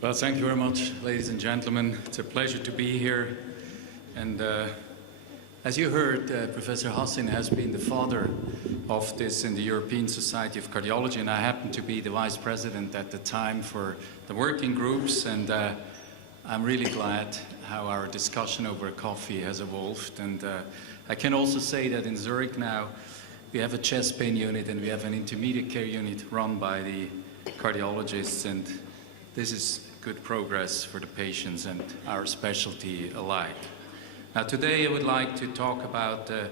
Well, thank you very much, ladies and gentlemen. It's a pleasure to be here. And as you heard, Professor Hassin has been the father of this in the European Society of Cardiology, and I happened to be the vice president at the time for the working groups, and I'm really glad how our discussion over coffee has evolved. And I can also say that in Zurich now, we have a chest pain unit and we have an intermediate care unit run by the cardiologists, and this is good progress for the patients and our specialty alike. Now today I would like to talk about the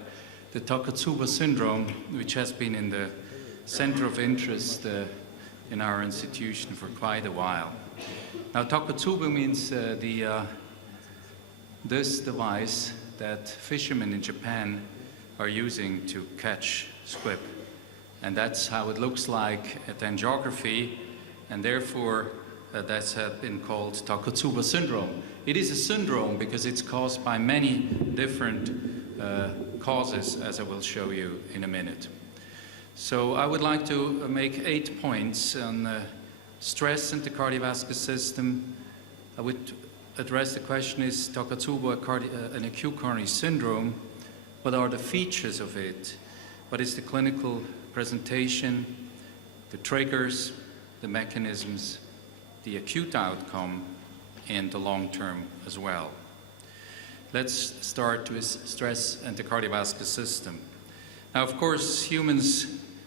Takotsubo syndrome, which has been in the center of interest in our institution for quite a while. Now Takotsubo means this device that fishermen in Japan are using to catch squid. And that's how it looks like at angiography, and therefore that's been called Takotsubo syndrome. It is a syndrome because it's caused by many different causes, as I will show you in a minute. So I would like to make 8 points on stress in the cardiovascular system. I would address the question, is Takotsubo an acute coronary syndrome? What are the features of it? What is the clinical presentation, the triggers, the mechanisms, the acute outcome, and the long term as well. Let's start with stress and the cardiovascular system. Now, of course, humans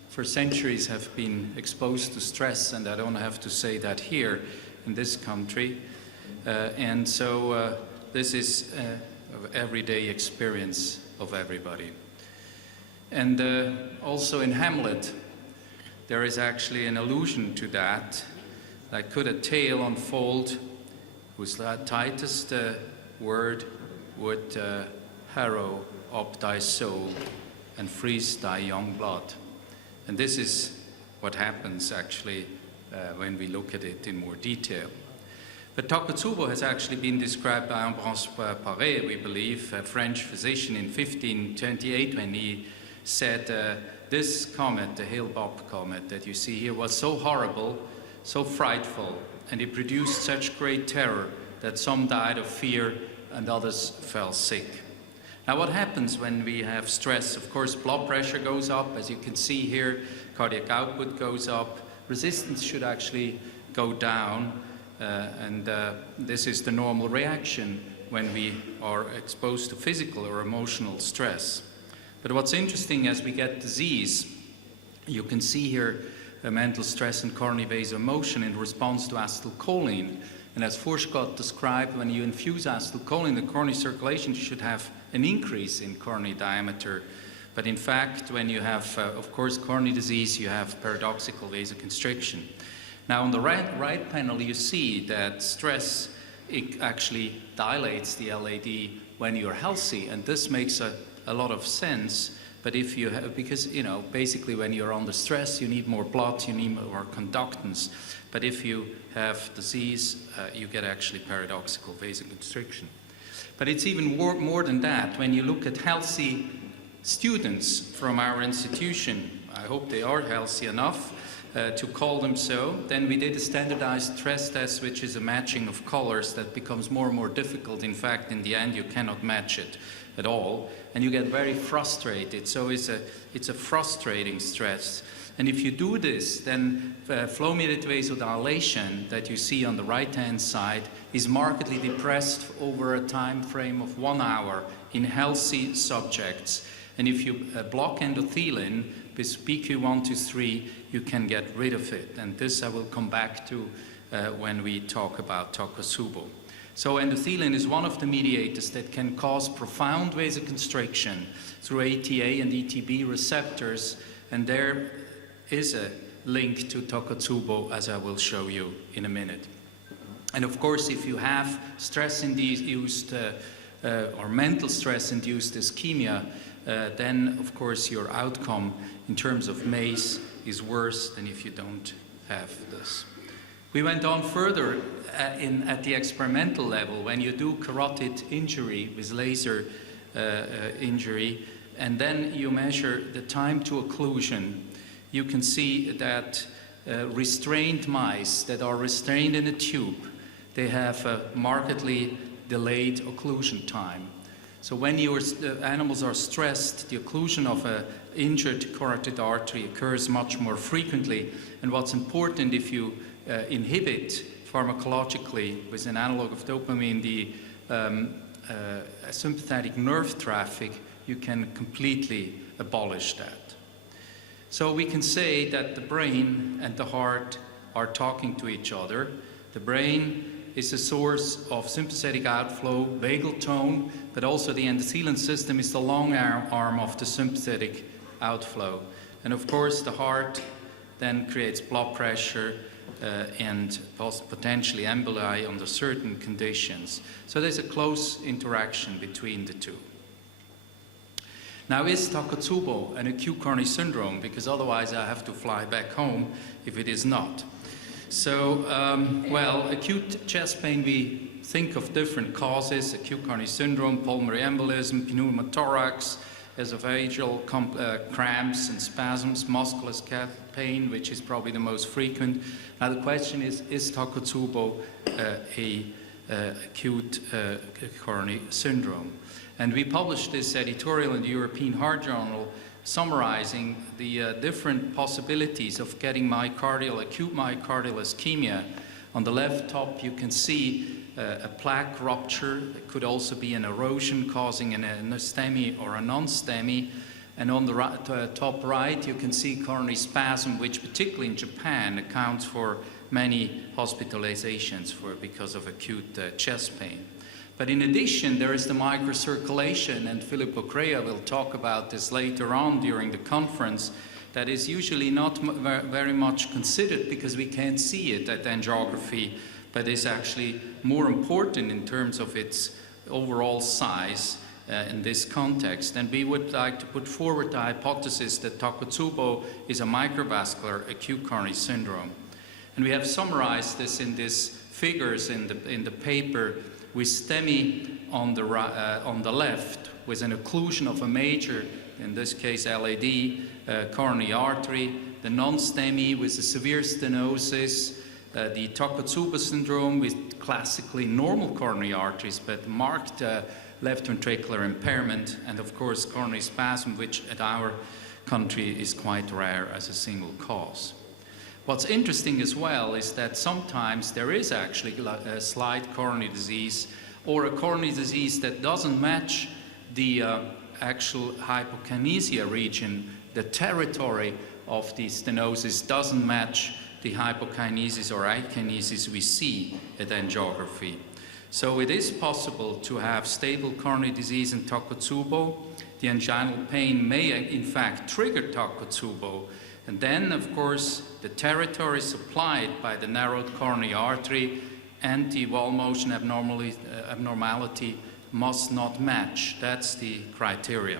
for centuries have been exposed to stress, and I don't have to say that here in this country. And so this is an everyday experience of everybody. And also in Hamlet, there is actually an allusion to that. Like, could a tale unfold whose tightest word would harrow up thy soul and freeze thy young blood? And this is what happens actually when we look at it in more detail. But Takotsubo has actually been described by Ambroise Paré, we believe, a French physician in 1528, when he said this comet, the Hale-Bopp comet that you see here, was so horrible, so frightful, and it produced such great terror that some died of fear and others fell sick. Now what happens when we have stress? Of course, blood pressure goes up, as you can see here, cardiac output goes up, resistance should actually go down, and this is the normal reaction when we are exposed to physical or emotional stress. But what's interesting, as we get disease, you can see here mental stress and coronary vasomotion in response to acetylcholine. And as Furchtgott described, when you infuse acetylcholine, the coronary circulation should have an increase in coronary diameter. But in fact, when you have, of course, coronary disease, you have paradoxical vasoconstriction. Now on the right panel, you see that stress, it actually dilates the LAD when you're healthy, and this makes a lot of sense. But if you have, because, you know, basically when you're under stress, you need more blood, you need more conductance. But if you have disease, you get actually paradoxical vasoconstriction. But it's even more than that. When you look at healthy students from our institution, I hope they are healthy enough to call them so, then we did a standardized stress test, which is a matching of colors that becomes more and more difficult. In fact, in the end, you cannot match it at all, and you get very frustrated. So it's a frustrating stress. And if you do this, then flow-mediated vasodilation that you see on the right-hand side is markedly depressed over a time frame of 1 hour in healthy subjects. And if you block endothelin with PQ123, you can get rid of it. And this I will come back to when we talk about Takotsubo. So endothelin is one of the mediators that can cause profound vasoconstriction through ATA and ETB receptors, and there is a link to Takotsubo, as I will show you in a minute. And of course, if you have stress-induced or mental stress-induced ischemia, then of course your outcome in terms of MACE is worse than if you don't have this. We went on further at the experimental level. When you do carotid injury with laser injury, and then you measure the time to occlusion, you can see that restrained mice that are restrained in a tube, they have a markedly delayed occlusion time. So when animals are stressed, the occlusion of an injured carotid artery occurs much more frequently. And what's important, if you inhibit pharmacologically with an analog of dopamine the sympathetic nerve traffic, you can completely abolish that. So we can say that the brain and the heart are talking to each other. The brain is a source of sympathetic outflow, vagal tone, but also the endothelial system is the long arm of the sympathetic outflow. And of course, the heart then creates blood pressure and potentially emboli under certain conditions. So there's a close interaction between the two. Now, is Takotsubo an acute coronary syndrome? Because otherwise I have to fly back home if it is not. So, well, acute chest pain, we think of different causes: acute coronary syndrome, pulmonary embolism, pneumothorax, esophageal cramps and spasms, musculoskeletal pain, which is probably the most frequent. Now the question is Takotsubo acute coronary syndrome? And we published this editorial in the European Heart Journal summarizing the different possibilities of getting acute myocardial ischemia. On the left top you can see a plaque rupture. It could also be an erosion causing an STEMI or a non-STEMI. And on the top right you can see coronary spasm, which particularly in Japan accounts for many hospitalizations because of acute chest pain. But in addition, there is the microcirculation, and Filippo Crea will talk about this later on during the conference, that is usually not very much considered because we can't see it at angiography, but is actually more important in terms of its overall size in this context. And we would like to put forward the hypothesis that Takotsubo is a microvascular acute coronary syndrome. And we have summarized this in these figures in the paper, with STEMI on the left, with an occlusion of a major, in this case LAD, coronary artery, the non-STEMI with a severe stenosis, the Takotsubo syndrome with classically normal coronary arteries, but marked left ventricular impairment, and of course coronary spasm, which at our country is quite rare as a single cause. What's interesting as well is that sometimes there is actually a slight coronary disease or a coronary disease that doesn't match the actual hypokinesia region. The territory of the stenosis doesn't match the hypokinesis or akinesis we see at angiography. So it is possible to have stable coronary disease in Takotsubo. The anginal pain may in fact trigger Takotsubo. And then, of course, the territory supplied by the narrowed coronary artery and the wall motion abnormality must not match. That's the criteria.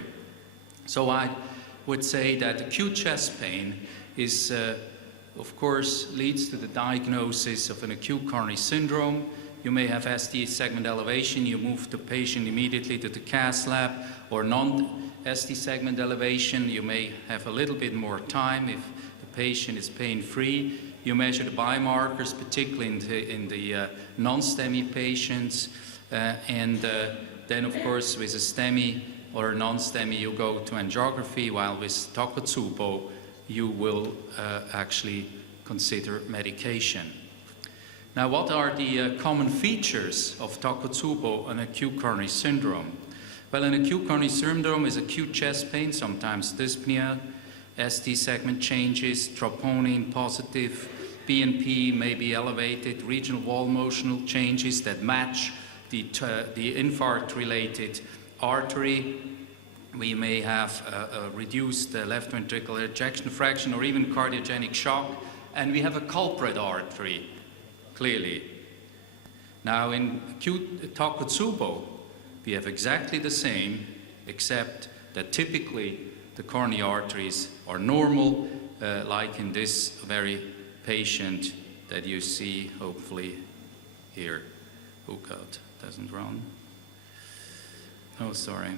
So I would say that acute chest pain is, of course, leads to the diagnosis of an acute coronary syndrome. You may have ST segment elevation. You move the patient immediately to the cath lab, or non-ST segment elevation. You may have a little bit more time if the patient is pain-free. You measure the biomarkers, particularly in the non-STEMI patients. And then, of course, with a STEMI or a non-STEMI, you go to angiography, while with Takotsubo, you will actually consider medication. Now, what are the common features of Takotsubo and acute coronary syndrome? Well, an acute coronary syndrome is acute chest pain, sometimes dyspnea, ST segment changes, troponin positive, BNP may be elevated, regional wall motional changes that match the infarct-related artery. We may have a reduced left ventricular ejection fraction or even cardiogenic shock, and we have a culprit artery, clearly. Now, in acute Takotsubo, we have exactly the same, except that typically the coronary arteries are normal, like in this very patient that you see, hopefully, here. Oh God, doesn't run. Oh, sorry.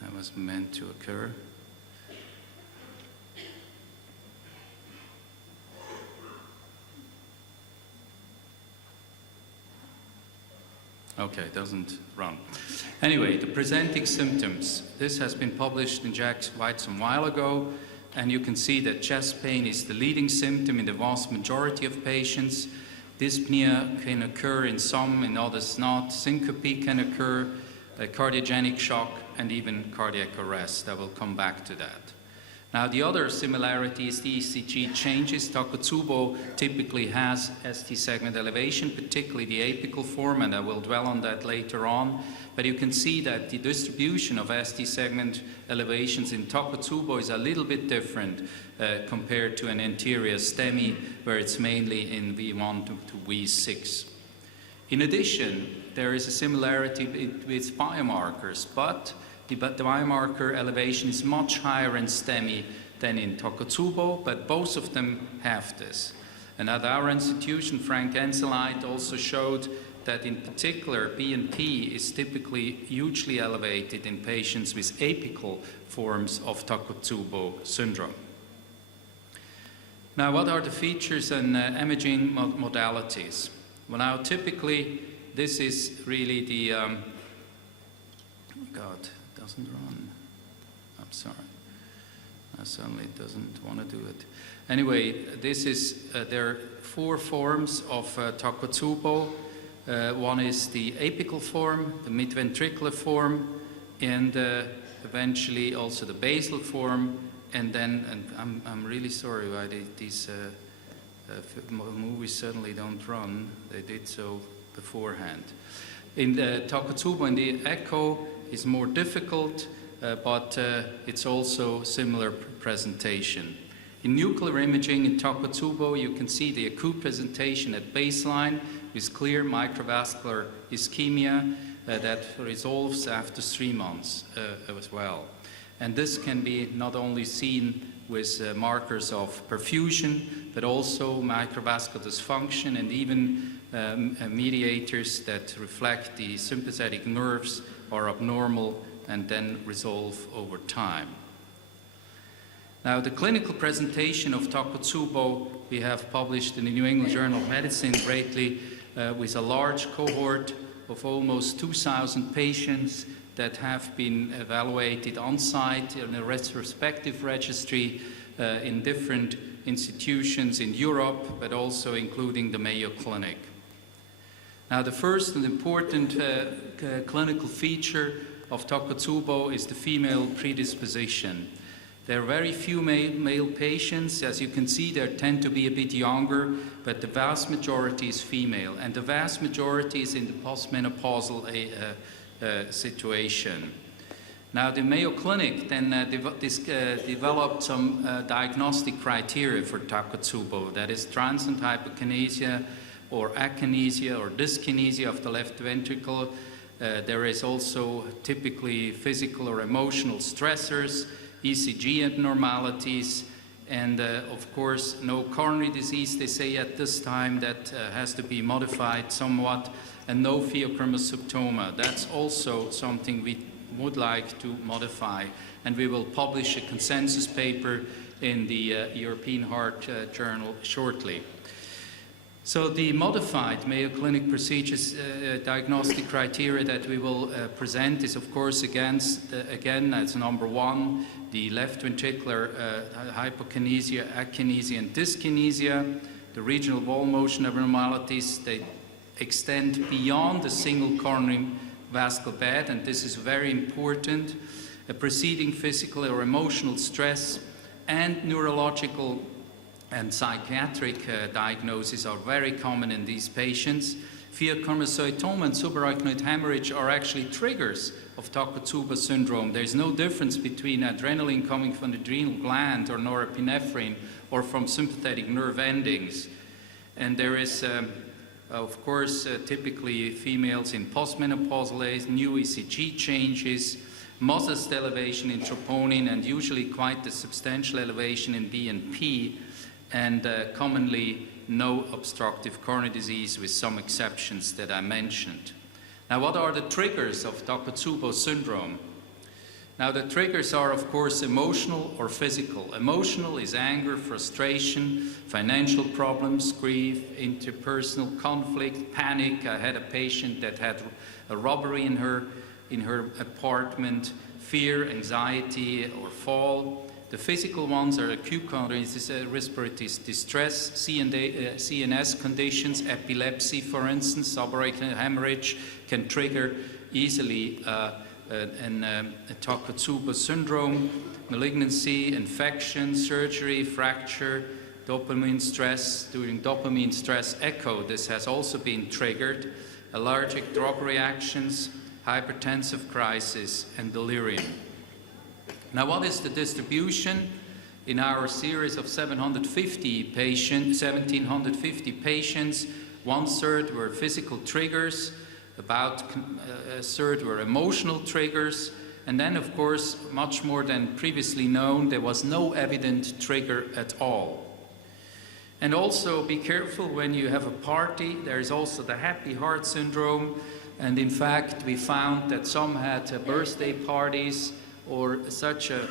That was meant to occur. Okay, it doesn't run. Anyway, the presenting symptoms. This has been published in JACS quite some while ago, and you can see that chest pain is the leading symptom in the vast majority of patients. Dyspnea can occur in some, in others not. Syncope can occur, cardiogenic shock, and even cardiac arrest. I will come back to that. Now, the other similarity is the ECG changes. Takotsubo typically has ST segment elevation, particularly the apical form, and I will dwell on that later on. But you can see that the distribution of ST segment elevations in Takotsubo is a little bit different compared to an anterior STEMI, where it's mainly in V1 to V6. In addition, there is a similarity with biomarkers, but the biomarker elevation is much higher in STEMI than in Takotsubo, but both of them have this. And at our institution, Frank Enselite also showed that in particular BNP is typically hugely elevated in patients with apical forms of Takotsubo syndrome. Now, what are the features and imaging modalities? Well, now typically this is really the doesn't run. I'm sorry. Suddenly it doesn't want to do it. Anyway, this is there are 4 forms of Takotsubo. One is the apical form, the midventricular form, and eventually also the basal form. And then, and I'm really sorry why these movies suddenly don't run. They did so beforehand. In the Takotsubo, in the echo, is more difficult, but it's also similar presentation. In nuclear imaging in Takotsubo, you can see the acute presentation at baseline with clear microvascular ischemia that resolves after 3 months as well. And this can be not only seen with markers of perfusion, but also microvascular dysfunction and even mediators that reflect the sympathetic nerves are abnormal and then resolve over time. Now, the clinical presentation of Takotsubo we have published in the New England Journal of Medicine greatly with a large cohort of almost 2,000 patients that have been evaluated on-site in a retrospective registry in different institutions in Europe, but also including the Mayo Clinic. Now, the first and important clinical feature of Takotsubo is the female predisposition. There are very few male patients. As you can see, they tend to be a bit younger, but the vast majority is female, and the vast majority is in the postmenopausal situation. Now, the Mayo Clinic then developed some diagnostic criteria for Takotsubo, that is transient hypokinesia, or akinesia or dyskinesia of the left ventricle. There is also typically physical or emotional stressors, ECG abnormalities, and of course no coronary disease, they say at this time, that has to be modified somewhat, and no pheochromocytoma. That's also something we would like to modify, and we will publish a consensus paper in the European Heart Journal shortly. So the modified Mayo Clinic procedures diagnostic criteria that we will present is, of course, again, as number 1, the left ventricular hypokinesia, akinesia, and dyskinesia. The regional wall motion abnormalities, they extend beyond the single coronary vascular bed, and this is very important. A preceding physical or emotional stress and neurological and psychiatric diagnoses are very common in these patients. Pheochromocytoma and subarachnoid hemorrhage are actually triggers of Takotsubo syndrome. There's no difference between adrenaline coming from the adrenal gland or norepinephrine or from sympathetic nerve endings. And there is, of course, typically females in postmenopausal age, new ECG changes, modest elevation in troponin, and usually quite a substantial elevation in BNP, and commonly no obstructive coronary disease, with some exceptions that I mentioned. Now, what are the triggers of Takotsubo syndrome? Now, the triggers are, of course, emotional or physical. Emotional is anger, frustration, financial problems, grief, interpersonal conflict, panic. I had a patient that had a robbery in her apartment, fear, anxiety, or fall. The physical ones are acute conditions, respiratory distress, CNS conditions, epilepsy, for instance, subarachnoid hemorrhage can trigger easily a Takotsubo syndrome, malignancy, infection, surgery, fracture, dopamine stress. During dopamine stress echo, this has also been triggered, allergic drug reactions, hypertensive crisis, and delirium. Now, what is the distribution? In our series of 1750 patients, 1/3 were physical triggers, about a third were emotional triggers, and then, of course, much more than previously known, there was no evident trigger at all. And also be careful when you have a party. There is also the happy heart syndrome, and in fact we found that some had birthday parties or such a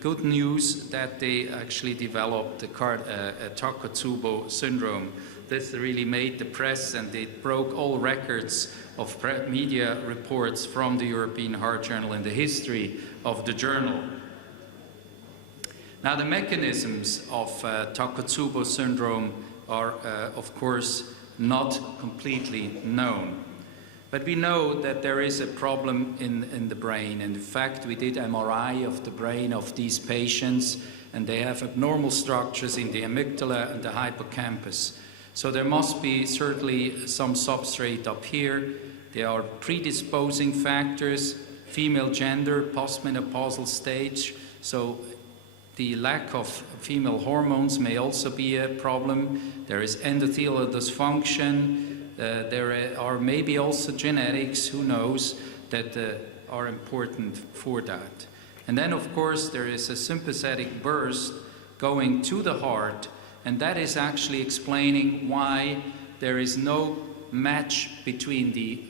good news that they actually developed a Takotsubo syndrome. This really made the press, and it broke all records of media reports from the European Heart Journal in the history of the journal. Now, the mechanisms of Takotsubo syndrome are, of course, not completely known. But we know that there is a problem in the brain. And in fact, we did MRI of the brain of these patients, and they have abnormal structures in the amygdala and the hippocampus. So there must be certainly some substrate up here. There are predisposing factors, female gender, postmenopausal stage. So the lack of female hormones may also be a problem. There is endothelial dysfunction. There are maybe also genetics, who knows, that are important for that. And then, of course, there is a sympathetic burst going to the heart, and that is actually explaining why there is no match between the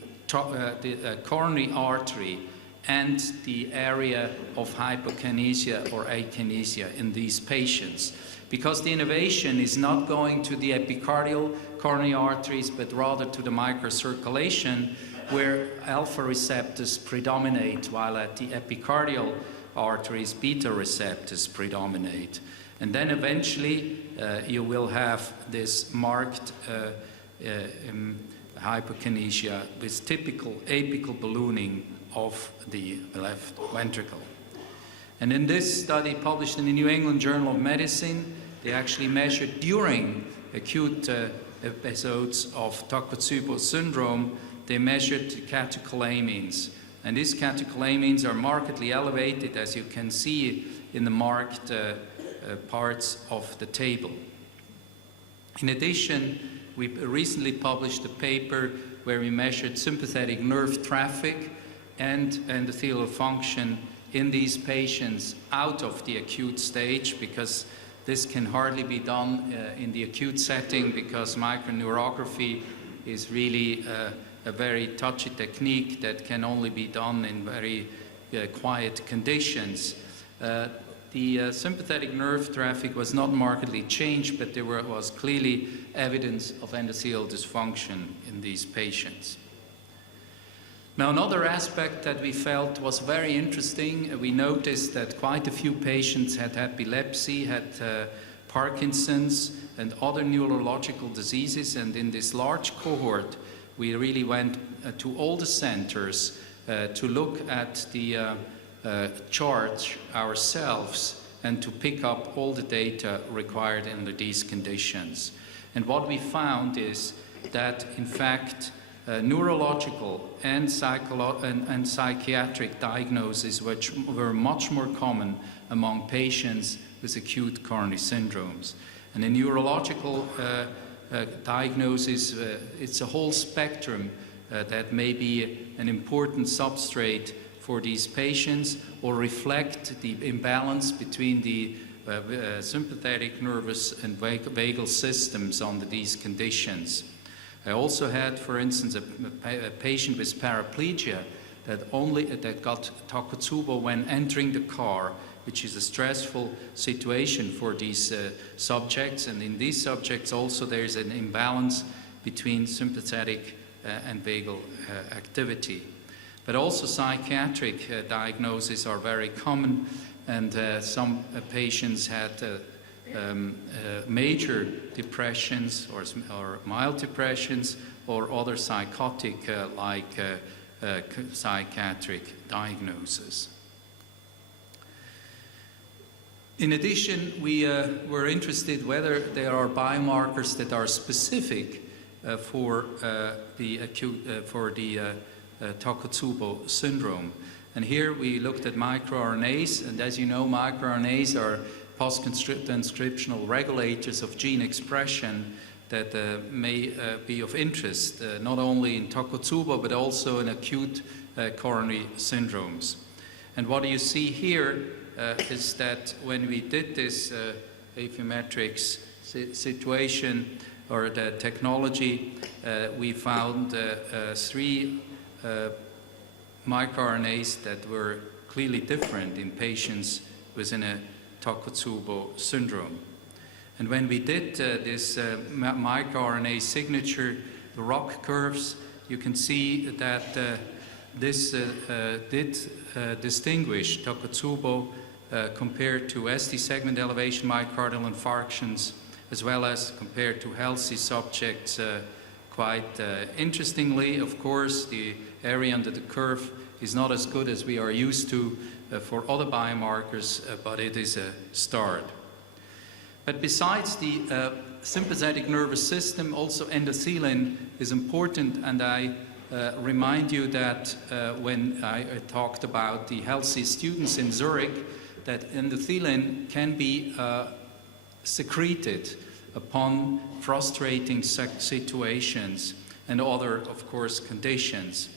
coronary artery and the area of hypokinesia or akinesia in these patients. Because the innervation is not going to the epicardial coronary arteries, but rather to the microcirculation, where alpha receptors predominate, while at the epicardial arteries, beta receptors predominate. And then eventually you will have this marked hypokinesia with typical apical ballooning of the left ventricle. And in this study published in the New England Journal of Medicine, they actually measured during acute episodes of Takotsubo syndrome, they measured catecholamines. And these catecholamines are markedly elevated, as you can see in the marked parts of the table. In addition, we recently published a paper where we measured sympathetic nerve traffic and endothelial function in these patients out of the acute stage, because this can hardly be done in the acute setting, because microneurography is really a very touchy technique that can only be done in very quiet conditions. The sympathetic nerve traffic was not markedly changed, but there was clearly evidence of endothelial dysfunction in these patients. Now, another aspect that we felt was very interesting, we noticed that quite a few patients had epilepsy, had Parkinson's, and other neurological diseases. And in this large cohort, we really went to all the centers to look at the chart ourselves and to pick up all the data required under these conditions. And what we found is that, in fact, neurological and psychiatric diagnoses which were much more common among patients with acute coronary syndromes. And in neurological diagnosis, it's a whole spectrum that may be an important substrate for these patients, or reflect the imbalance between the sympathetic nervous and vagal systems under these conditions. I also had, for instance, a patient with paraplegia that got Takotsubo when entering the car, which is a stressful situation for these subjects. And in these subjects also there's an imbalance between sympathetic and vagal activity. But also psychiatric diagnoses are very common, and some patients had major depressions or mild depressions or other psychotic psychiatric diagnosis. In addition, we were interested whether there are biomarkers that are specific for the Takotsubo syndrome. And here we looked at microRNAs, and as you know, microRNAs are post-transcriptional regulators of gene expression that may be of interest, not only in Takotsubo, but also in acute coronary syndromes. And what you see here is that when we did this Affymetrix situation, or the technology, we found 3 microRNAs that were clearly different in patients within a Takotsubo syndrome. And when we did this microRNA signature, the ROC curves, you can see that this did distinguish Takotsubo compared to ST segment elevation myocardial infarctions, as well as compared to healthy subjects. Quite interestingly, of course, the area under the curve is not as good as we are used to for other biomarkers, but it is a start. But besides the sympathetic nervous system, also endothelin is important, and I remind you that when I talked about the healthy students in Zurich, that endothelin can be secreted upon frustrating situations and other, of course, conditions.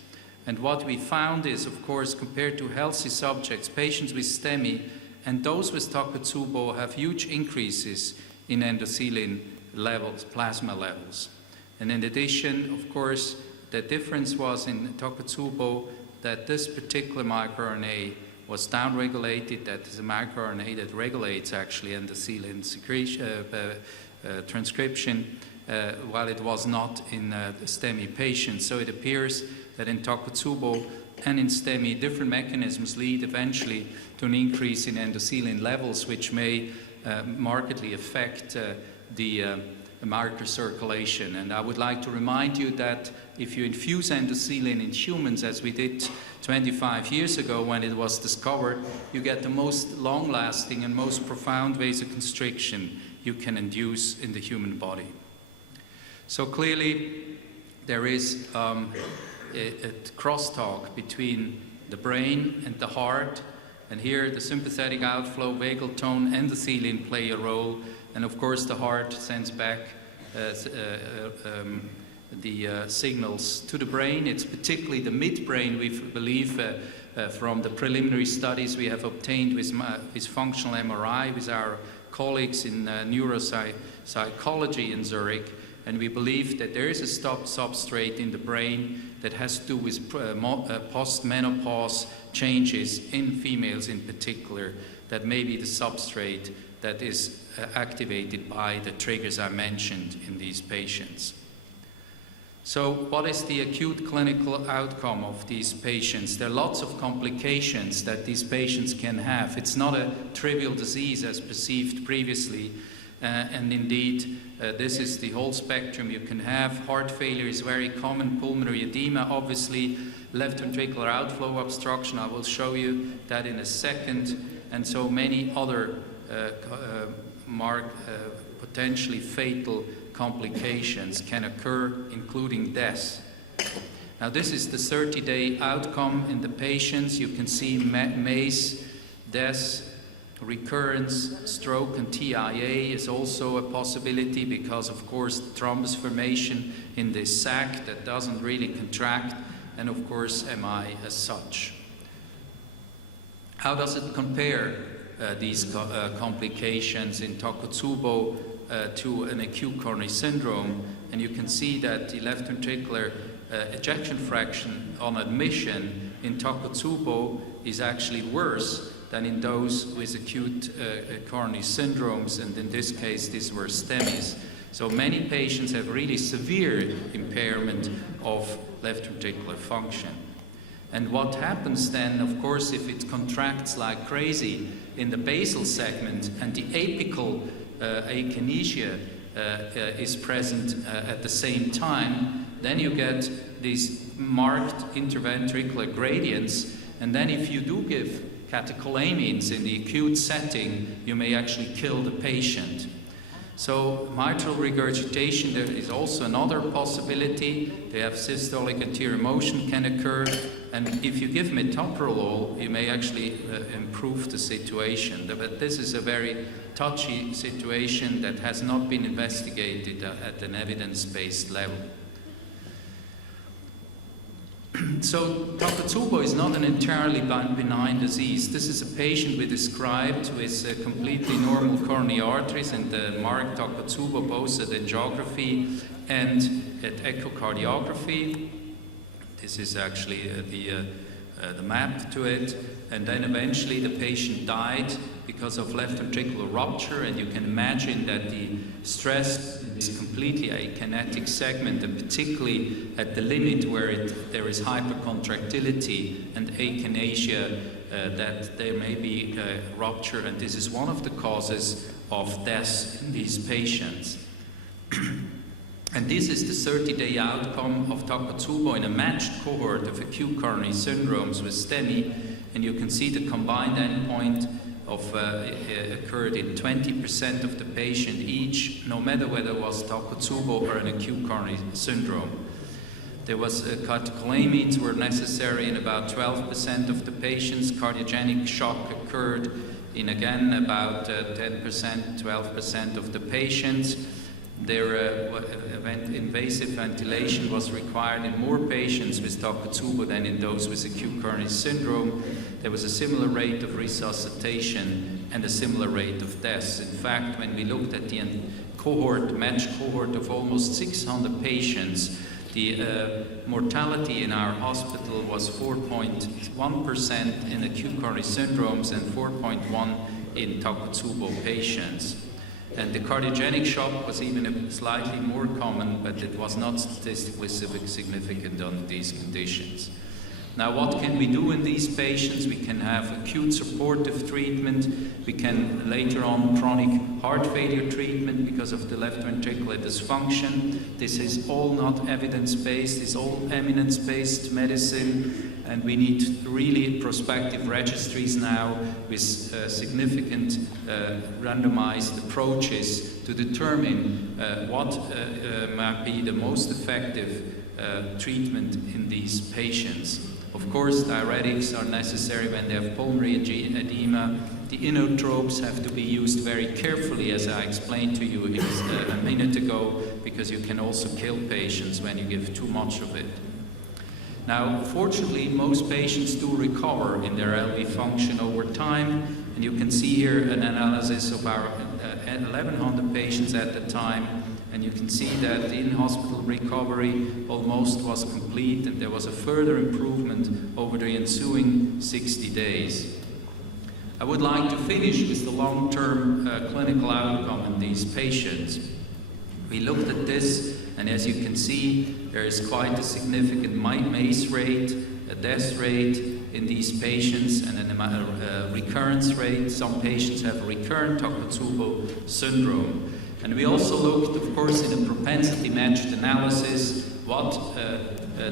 And what we found is, of course, compared to healthy subjects, patients with STEMI and those with Takotsubo have huge increases in endothelin levels, plasma levels. And in addition, of course, the difference was in Takotsubo that this particular microRNA was downregulated. That is a microRNA that regulates actually endothelin secretion, transcription, while it was not in the STEMI patients. So it appears that in Takotsubo and in STEMI, different mechanisms lead eventually to an increase in endothelin levels, which may markedly affect the marker circulation. And I would like to remind you that if you infuse endothelin in humans, as we did 25 years ago when it was discovered, you get the most long-lasting and most profound vasoconstriction you can induce in the human body. So clearly there is a crosstalk between the brain and the heart, and here the sympathetic outflow, vagal tone, endothelin play a role, and of course the heart sends back the signals to the brain. It's particularly the midbrain, we believe, from the preliminary studies we have obtained with functional MRI with our colleagues in neuropsychology in Zurich, and we believe that there is a substrate in the brain that has to do with post-menopause changes in females in particular, that may be the substrate that is activated by the triggers I mentioned in these patients. So what is the acute clinical outcome of these patients? There are lots of complications that these patients can have. It's not a trivial disease as perceived previously, and indeed this is the whole spectrum you can have. Heart failure is very common, pulmonary edema, obviously, left ventricular outflow obstruction, I will show you that in a second, and so many other potentially fatal complications can occur, including death. Now this is the 30-day outcome in the patients. You can see MACE, death, recurrence, stroke, and TIA is also a possibility because, of course, the thrombus formation in this sac that doesn't really contract, and of course MI as such. How does it compare these complications in Takotsubo to an acute coronary syndrome? And you can see that the left ventricular ejection fraction on admission in Takotsubo is actually worse than in those with acute coronary syndromes, and in this case these were STEMIs. So many patients have really severe impairment of left ventricular function. And what happens then, of course, if it contracts like crazy in the basal segment and the apical akinesia is present at the same time, then you get these marked interventricular gradients, and then if you do give catecholamines in the acute setting, you may actually kill the patient. So mitral regurgitation, there is also another possibility. They have systolic anterior motion can occur, and if you give metoprolol, you may actually improve the situation. But this is a very touchy situation that has not been investigated at an evidence-based level. So Takotsubo is not an entirely benign disease. This is a patient we described with completely normal coronary arteries and marked Takotsubo both at angiography and at echocardiography. This is actually the map to it. And then eventually the patient died because of left ventricular rupture, and you can imagine that the stress is completely akinetic segment, and particularly at the limit where there is hypercontractility and akinesia, that there may be rupture, and this is one of the causes of death in these patients. And this is the 30-day outcome of Takotsubo in a matched cohort of acute coronary syndromes with STEMI, and you can see the combined endpoint occurred in 20% of the patient each, no matter whether it was Takotsubo or an acute coronary syndrome. There was catecholamines were necessary in about 12% of the patients. Cardiogenic shock occurred in again about 10%, 12% of the patients. Their invasive ventilation was required in more patients with Takotsubo than in those with acute coronary syndrome. There was a similar rate of resuscitation and a similar rate of deaths. In fact, when we looked at the matched cohort of almost 600 patients, the mortality in our hospital was 4.1% in acute coronary syndromes and 4.1% in Takotsubo patients. And the cardiogenic shock was even slightly more common, but it was not statistically significant under these conditions. Now, what can we do in these patients? We can have acute supportive treatment. We can later on chronic heart failure treatment because of the left ventricular dysfunction. This is all not evidence-based, it's all eminence-based medicine. And we need really prospective registries now with significant randomized approaches to determine what might be the most effective treatment in these patients. Of course, diuretics are necessary when they have pulmonary edema. The inotropes have to be used very carefully, as I explained to you a minute ago, because you can also kill patients when you give too much of it. Now, fortunately, most patients do recover in their LV function over time, and you can see here an analysis of our 1,100 patients at the time, and you can see that the in-hospital recovery almost was complete, and there was a further improvement over the ensuing 60 days. I would like to finish with the long-term clinical outcome in these patients. We looked at this, and as you can see, there is quite a significant MACE rate, a death rate in these patients, and a recurrence rate. Some patients have recurrent Takotsubo syndrome. And we also looked, of course, in a propensity-matched analysis, what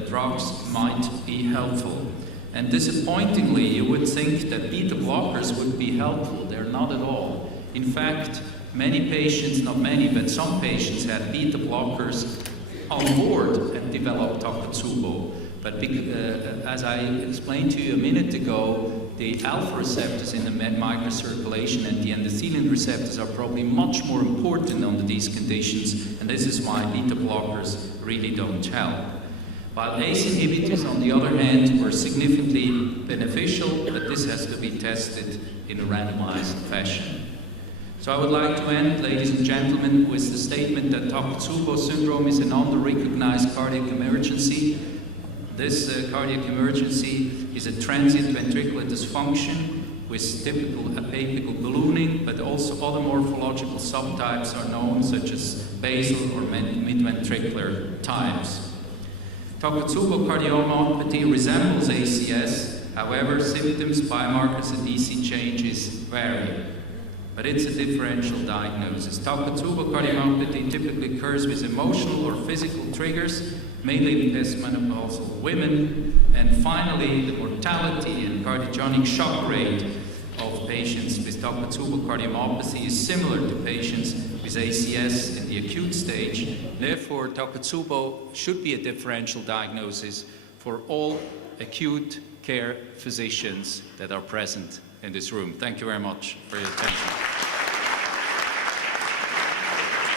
drugs might be helpful. And disappointingly, you would think that beta blockers would be helpful. They're not at all. In fact, many patients, not many, but some patients had beta blockers on board and developed Takotsubo. But as I explained to you a minute ago, the alpha receptors in the microcirculation and the endothelin receptors are probably much more important under these conditions, and this is why beta blockers really don't help. While ACE inhibitors, on the other hand, were significantly beneficial, but this has to be tested in a randomized fashion. So I would like to end, ladies and gentlemen, with the statement that Takotsubo syndrome is an under-recognized cardiac emergency. This cardiac emergency is a transient ventricular dysfunction with typical apical ballooning, but also other morphological subtypes are known, such as basal or mid-ventricular types. Takotsubo cardiomyopathy resembles ACS, however, symptoms, biomarkers, and EC changes vary. But it's a differential diagnosis. Takotsubo cardiomyopathy typically occurs with emotional or physical triggers, mainly in postmenopausal women. And finally, the mortality and cardiogenic shock rate of patients with Takotsubo cardiomyopathy is similar to patients with ACS in the acute stage. Therefore, Takotsubo should be a differential diagnosis for all acute care physicians that are present in this room. Thank you very much for your attention.